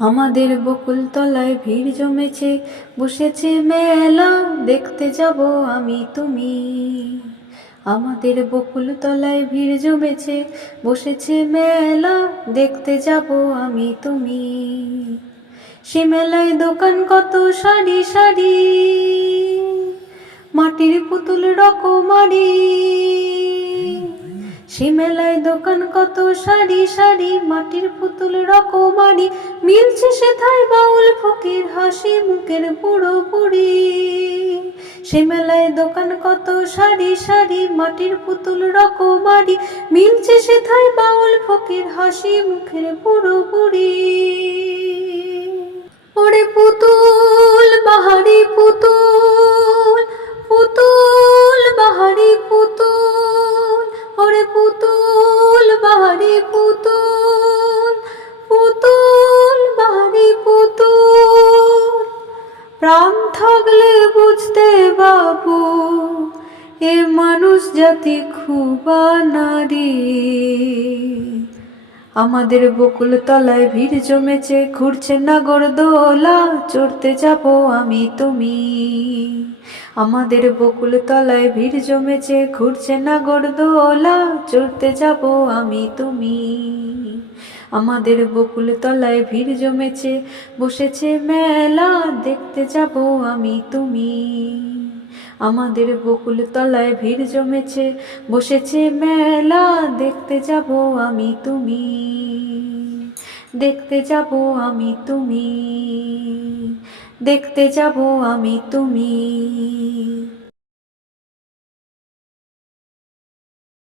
আমাদের বকুল তলায় ভিড় জমেছে, বসেছে মেলা, দেখতে যাব আমি তুমি। আমাদের বকুল তলায় ভিড় জমেছে, বসেছে মেলা, দেখতে যাব আমি তুমি। সে মেলায় দোকান কত সারি সারি, মাটির পুতুল রকমারি। সে মেলায় দোকান কত সারি সারি, মাটির পুতুল রকমারি। মিলছে সেথায় বাউল ফকির, হাসি মুখের বুড়ো বুড়ি। সে মেলায় দোকান কত সারি সারি, মাটির পুতুল রকমারি। মিলছে সেথায় বাউল ফকির, হাসি মুখের বুড়ো বুড়ি। ওরে পুতুল বাহারি পুতুল, পুতুল বাহারি পুতুল। ওরে পুতুল বাহারি পুতুল, পুতুল বাহারি পুতুল। প্রাণ থাকলে বুঝতে বাবু, এ মানুষ জাতি খুব নারী। আমাদের বকুল তলায় ভিড় জমেছে, ঘুরছে নাগরদোলা, চড়তে যাব আমি তুমি। আমাদের বকুল তলায় ভিড় জমেছে, ঘুরছে নাগরদোলা, চড়তে যাব আমি তুমি। আমাদের বকুল তলায় ভিড় জমেছে, বসেছে মেলা, দেখতে যাব আমি তুমি। আমাদের বকুল তলায় ভিড় জমেছে, বসেছে মেলা, দেখতে যাব আমি তুমি। দেখতে যাব আমি তুমি, দেখতে যাব আমি তুমি।